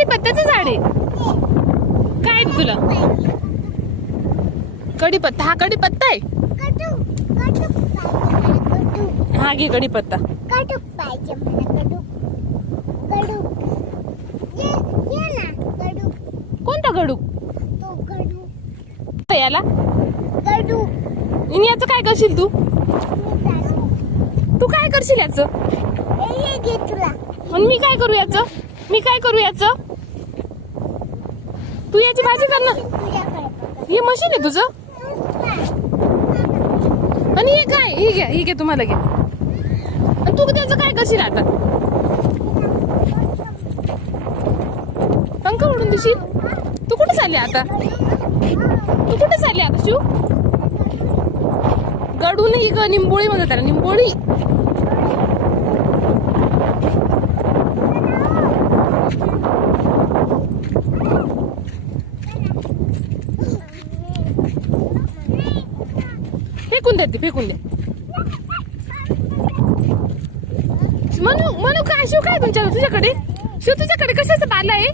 कडीपत्त्याचं झाड आहे. काय रे तुला कडीपत्ता? हा कडीपत्ता आहे. हा घे कडीपत्ता. कोणता गडू? याला याचं काय करशील तू? तू काय करशील याचं? आणि मी काय करू याचं? मी काय करू याचं? तू याची भाजी कर ना. हे मशीन आहे तुझं? आणि हे काय? ही घ्या, ही घे, तुम्हाला घे. आणि तू त्याचं काय करशील आता? पंख उडून देशील? तू कुठे चालली आता? तू कुठे चालली आता शिव? गडू नाही ग, निंबोळी म्हणतात त्याला, निंबोळी. फेकून दे, फेकून दे. म्हणू काय शिव? काय तुझ्याकडे शिव? तुझ्याकडे कशाचं पाला आहे?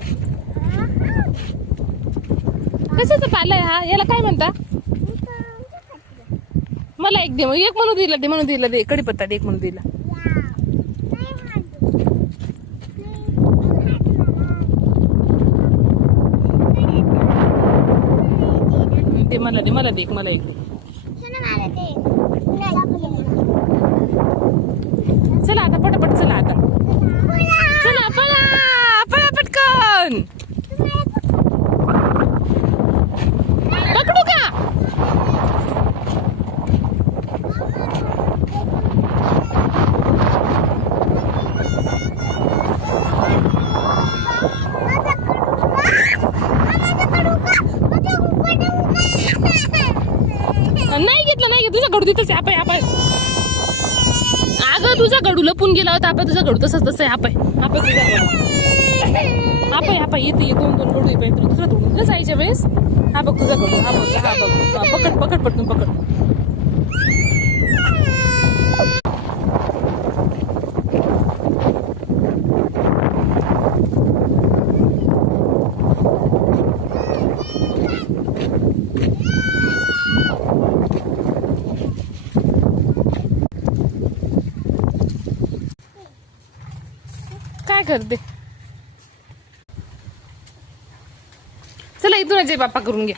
कशाचं पाला आहे हा? याला काय म्हणता? मला एक दे, एक म्हणून दिला दे, म्हणून दिला दे. कडीपत्ता दे, एक म्हणून दिला. दे मला, दे मला, दे एक, मला एक. चला आता पटापट, चला आता, चला पळा पळा पटकन. पकडू का? नाही घेतलं, नाही घेतलं. तुझ्या गडू तिथंच आहे. आपण अगं तुझा गडू लपून गेला होता. आपण तुझा गडू तसंच तसं आहे. आपण तुझा गडू आपण येते. दोन दोन गडू आहे. तुला दुसरा तोडून जायच्या वेळेस. हा बघ तुझा गडू. हा बघ, हा बघ. पकड पकड पटकन पकड. काय करते? चला इथून अजय बाप्पा करून घ्या.